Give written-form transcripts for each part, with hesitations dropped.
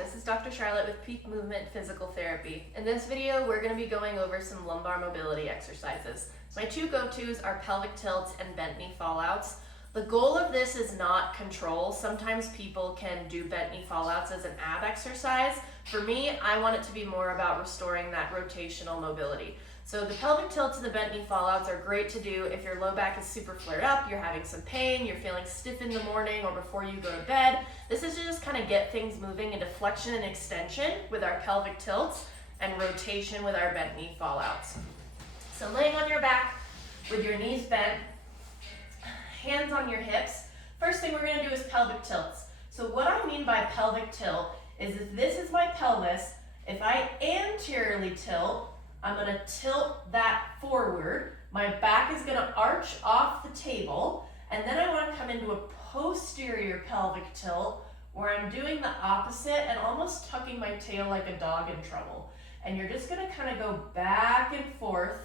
this is Dr. Charlotte with Peak Movement Physical Therapy. In this video, we're going to be going over some lumbar mobility exercises. My two go-tos are pelvic tilts and bent knee fallouts. The goal of this is not control. Sometimes people can do bent knee fallouts as an ab exercise. For me, I want it to be more about restoring that rotational mobility. So the pelvic tilts and the bent knee fallouts are great to do if your low back is super flared up, you're having some pain, you're feeling stiff in the morning or before you go to bed. This is to just kind of get things moving into flexion and extension with our pelvic tilts and rotation with our bent knee fallouts. So laying on your back with your knees bent, hands on your hips. First thing we're going to do is pelvic tilts. So what I mean by pelvic tilt is if this is my pelvis, if I anteriorly tilt, I'm going to tilt that forward. My back is going to arch off the table, and then I want to come into a posterior pelvic tilt where I'm doing the opposite and almost tucking my tail like a dog in trouble. And you're just going to kind of go back and forth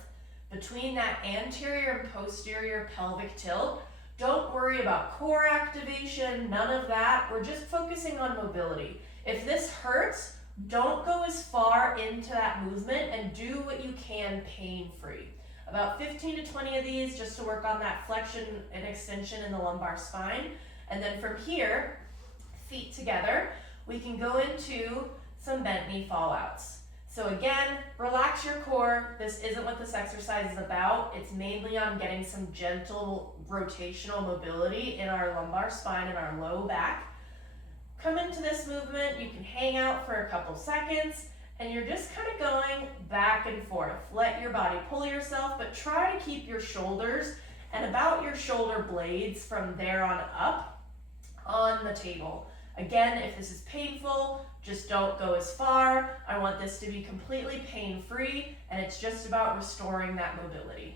between that anterior and posterior pelvic tilt. Don't worry about core activation, none of that. We're just focusing on mobility. If this hurts, don't go as far into that movement and do what you can pain-free. About 15 to 20 of these just to work on that flexion and extension in the lumbar spine. And then from here, feet together, we can go into some bent knee fallouts. So again, relax your core. This isn't what this exercise is about. It's mainly on getting some gentle rotational mobility in our lumbar spine and our low back. Come into this movement, you can hang out for a couple seconds, and you're just kind of going back and forth. Let your body pull yourself, but try to keep your shoulders and about your shoulder blades from there on up on the table. Again, if this is painful, just don't go as far. I want this to be completely pain-free, and it's just about restoring that mobility.